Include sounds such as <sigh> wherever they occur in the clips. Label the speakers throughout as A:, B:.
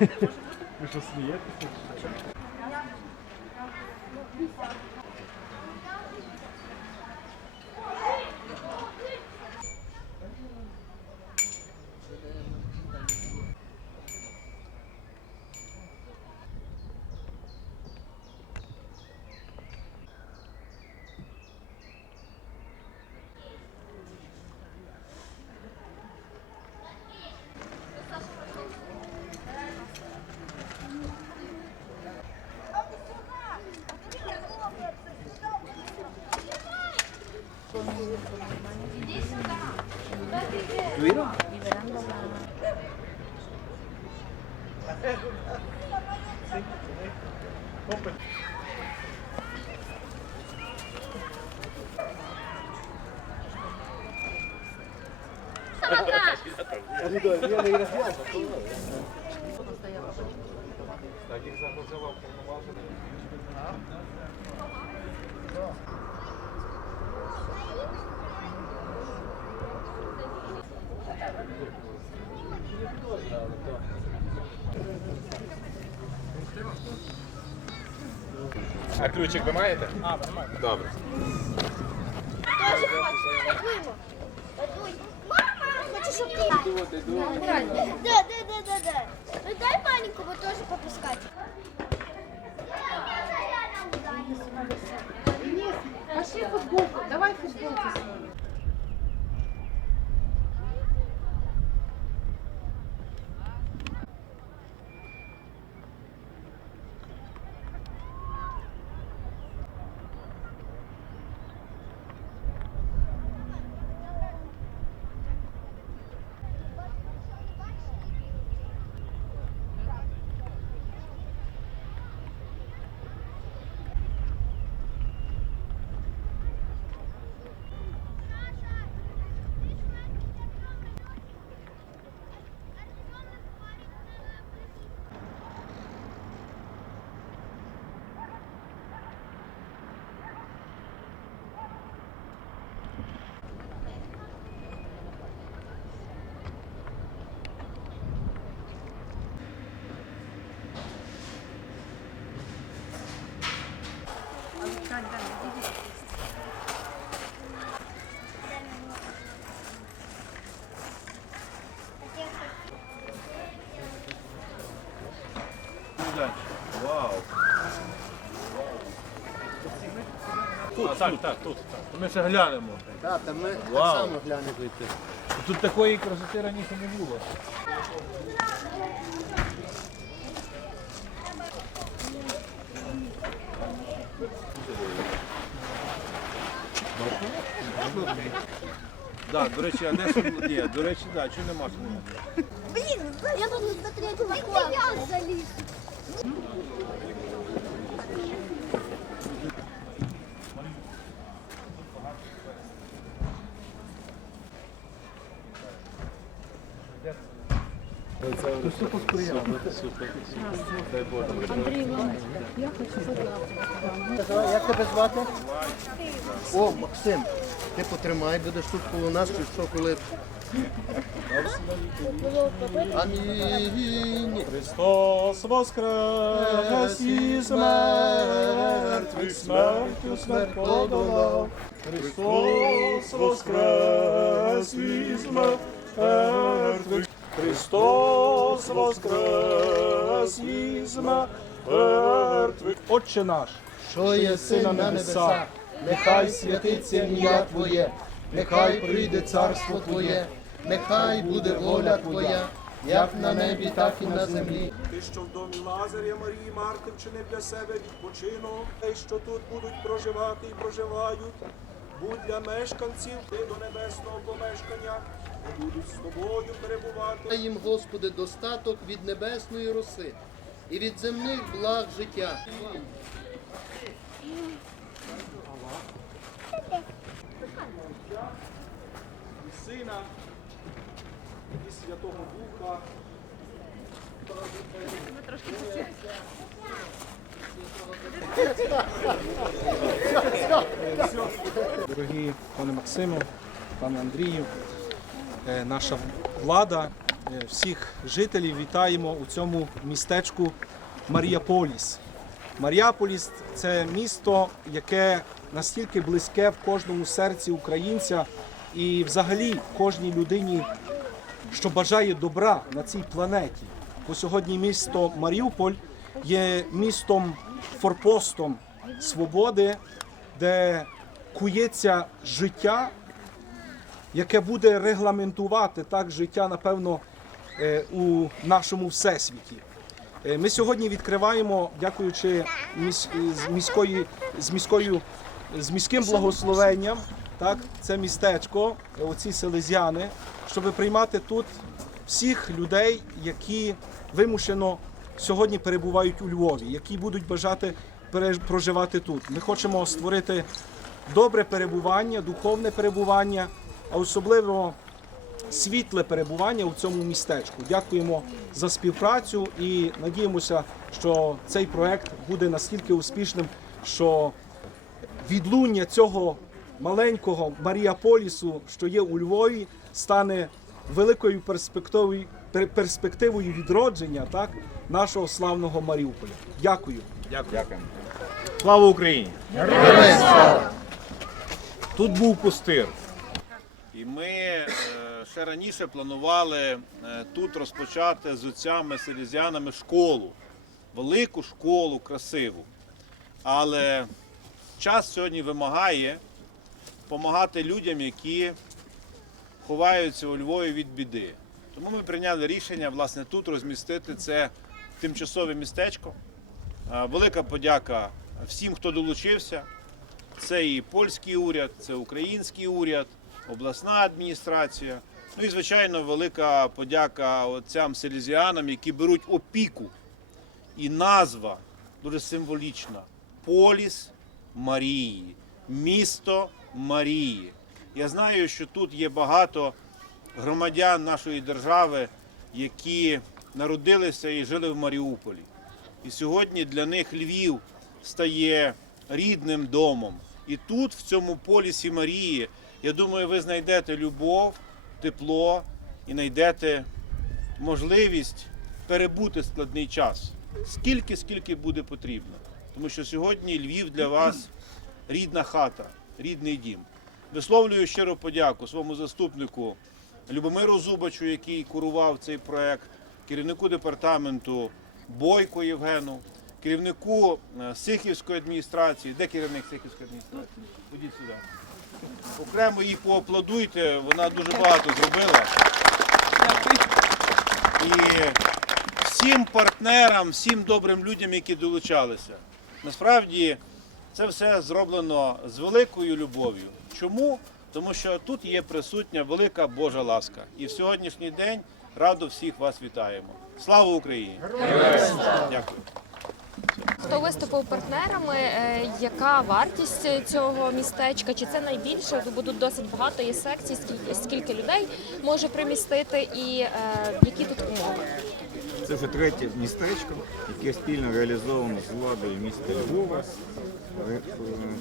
A: <laughs> Ви що смієтеся? Так їх загрузила повноваження. А ключик ви маєте? А, Добре.
B: Да, да, да, да, да. Ну дай маленькому тоже попускать.
C: Пошли футболку, давай футболку снимем.
A: Вау. Тут, так, так, тут, так. Ми ще глянемо.
D: Так, та ми
A: Вау.
D: так само глянемо йти.
A: Тут такої красоти раніше не було. Так, до речі, а де ж ні, до речі, так, чого нема слова?
B: Блин, я тут на третьего класса. я хочу залез.
D: Як тебе звати? О, Максим, ти потримай, будеш тут коло нас, чи що коли. Амінь.
A: Христос воскрес із мертвих, мертвих смертю смерть подолав. Христос воскрес із мертвих. Христос воскрес із мертвих. Отче наш,
D: Що є сина на небесах, нехай святиться ім'я Твоє, нехай прийде царство Твоє, нехай буде воля Твоя, як на небі, так і на землі.
E: Ти, що в домі Лазаря Марії Марти вчинив для себе відпочинок, і що тут будуть проживати і проживають, будь для мешканців ти до небесного помешкання, і будуть з тобою перебувати.
D: Дай їм, Господи, достаток від небесної роси і від земних благ життя.
E: Сина, Святого Духа.
A: Дорогі пане Максиме, пане Андрію, е, наша влада, е, всіх жителів вітаємо у цьому містечку Маріаполіс. Маріаполіс це місто, яке настільки близьке в кожному серці українця і взагалі кожній людині, що бажає добра на цій планеті. Бо сьогодні місто Маріуполь є містом форпостом свободи, де кується життя, яке буде регламентувати так життя, напевно, е, у нашому всесвіті. Е, Ми сьогодні відкриваємо, дякуючи міс- з міської з міською з міським благословенням, так це містечко, оці селезяни, щоб приймати тут всіх людей, які вимушено сьогодні перебувають у Львові, які будуть бажати проживати тут. Ми хочемо створити добре перебування, духовне перебування, а особливо світле перебування у цьому містечку. Дякуємо за співпрацю і надіємося, що цей проект буде настільки успішним, що відлуння цього маленького Маріаполісу, що є у Львові, стане великою перспективою, перспективою відродження так, нашого славного Маріуполя. Дякую.
F: Дякую. Слава Україні! Тут був пустир. І ми е, ще раніше планували е, тут розпочати з отцями селезянами школу, велику школу, красиву. Але час сьогодні вимагає допомагати людям, які ховаються у Львові від біди. Тому ми прийняли рішення власне тут розмістити це тимчасове містечко. Е, Велика подяка всім, хто долучився. Це і польський уряд, це український уряд, обласна адміністрація. Ну і звичайно, велика подяка отцям селезіанам, які беруть опіку. І назва дуже символічна: Поліс Марії, місто Марії. Я знаю, що тут є багато громадян нашої держави, які народилися і жили в Маріуполі. І сьогодні для них Львів стає рідним домом. І тут, в цьому полісі Марії, я думаю, ви знайдете любов, тепло і знайдете можливість перебути складний час. Скільки, скільки буде потрібно. Тому що сьогодні Львів для вас рідна хата, рідний дім. Висловлюю щиро подяку своєму заступнику Любомиру Зубачу, який курував цей проект, керівнику департаменту Бойко Євгену, керівнику е, Сихівської адміністрації. Де керівник Сихівської адміністрації? Ходіть сюди. Окремо їй поаплодуйте, вона дуже багато зробила. І всім партнерам, всім добрим людям, які долучалися. Насправді це все зроблено з великою любов'ю. Чому? Тому що тут є присутня велика Божа ласка. І в сьогоднішній день радо всіх вас вітаємо. Слава Україні! Дякую.
G: Хто виступив партнерами? е, Яка вартість цього містечка? Чи це найбільше? Будуть досить багато є секцій, скільки, людей може примістити, і е, які тут умови?
H: Це вже третє містечко, яке спільно реалізовано з владою міста Львова,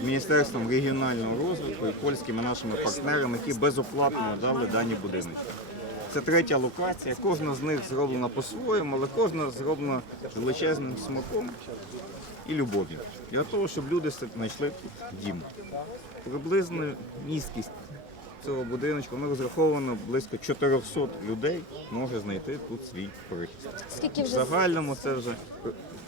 H: з Міністерством регіонального розвитку і польськими нашими партнерами, які безоплатно дали дані будиночки. Це третя локація. Кожна з них зроблена по-своєму, але кожна зроблена величезним смаком і любов'ю. Для того, щоб люди знайшли дім. Приблизно місткість цього будиночку ми розраховано близько 400 людей може знайти тут свій прихист.
G: Скільки
H: В
G: вже
H: загальному це вже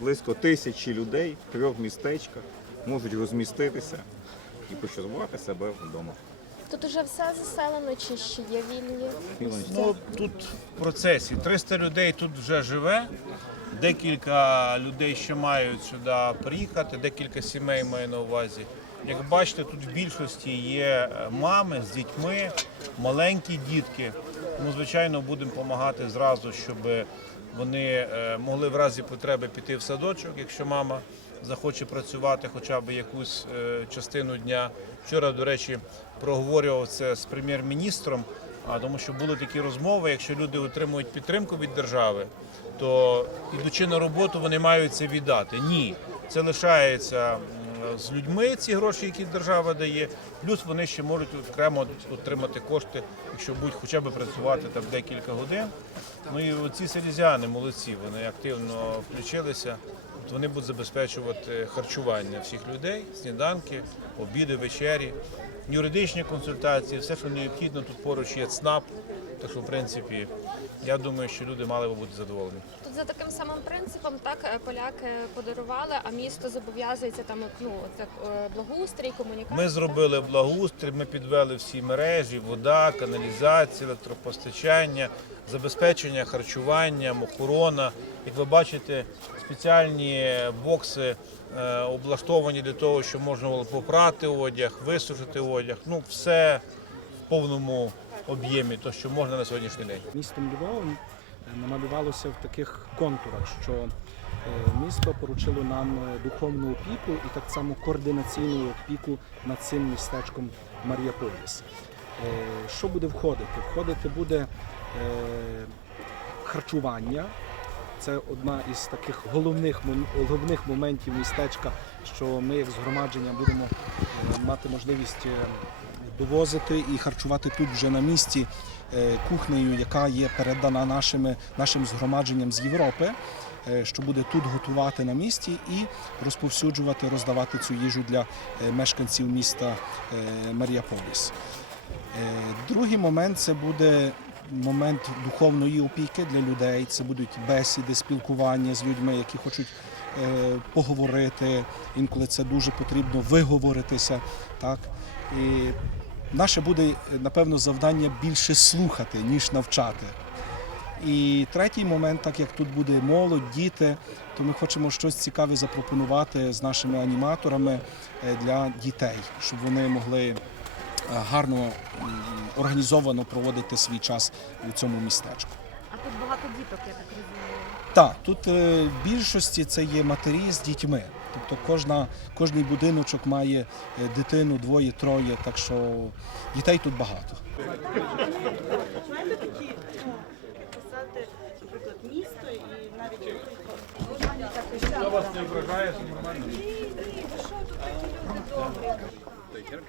H: близько тисячі людей в трьох містечках можуть розміститися і почувати себе вдома.
G: тут уже все заселено, чи ще є вільні?
F: Ну, тут в процесі 300 людей тут вже живе. Декілька людей ще мають сюди приїхати, декілька сімей маю на увазі. Як бачите, тут в більшості є е, мами з дітьми, маленькі дітки. Тому, звичайно, будемо допомагати зразу, щоб вони е, могли в разі потреби піти в садочок, якщо мама захоче працювати хоча б якусь е, частину дня. Вчора, до речі, проговорював це з прем'єр-міністром. А тому, що були такі розмови, якщо люди отримують підтримку від держави, то ідучи на роботу, вони мають це віддати. Ні, це лишається з людьми ці гроші, які держава дає. Плюс вони ще можуть окремо отримати кошти, якщо будуть хоча б працювати там декілька годин. Ну і оці селізяни молодці, вони активно включилися. Вони будуть забезпечувати харчування всіх людей, сніданки, обіди, вечері, юридичні консультації, все, що необхідно. Тут поруч є ЦНАП. Так що, в принципі, я думаю, що люди мали би бути задоволені.
G: За таким самим принципом так е, поляки подарували, а місто зобов'язується там ну так е, благоустрій, комунікація.
F: Ми зробили благоустрій, ми підвели всі мережі, вода, каналізація, електропостачання, забезпечення харчуванням, охорона. Як ви бачите, спеціальні бокси е, облаштовані для того, щоб можна було попрати одяг, висушити одяг. Ну, все в повному об'ємі, то що можна на сьогоднішній день.
A: Містом Львовом намалювалося в таких контурах, що е, місто поручило нам е, духовну опіку і так само координаційну опіку над цим містечком Маріаполіс. Е, Що буде входити? Входити буде харчування. Це одна із таких головних головних моментів містечка, що ми як згромадження будемо мати можливість довозити і харчувати тут вже на місці е, кухнею, яка є передана нашими, нашим згромадженням з Європи, е, що буде тут готувати на місці і розповсюджувати, роздавати цю їжу для е, мешканців міста Маріаполіс. Другий момент це буде момент духовної опіки для людей. Це будуть бесіди, спілкування з людьми, які хочуть поговорити. Інколи це дуже потрібно виговоритися. Так? І наше буде, напевно, завдання більше слухати, ніж навчати. І третій момент, так як тут буде молодь, діти, то ми хочемо щось цікаве запропонувати з нашими аніматорами е, для дітей, щоб вони могли е, гарно організовано проводити свій час у цьому містечку.
C: А тут багато діток, я так розумію.
A: Так, тут е, в більшості це є матері з дітьми. Тобто кожна, кожний будиночок має е, дитину, двоє, троє, так що дітей тут багато.
I: Знаєте, такі ну, писати, наприклад, місто і навіть можна так і Що вас не ображає, що нормально? Ні, ні, ви що тут такі люди?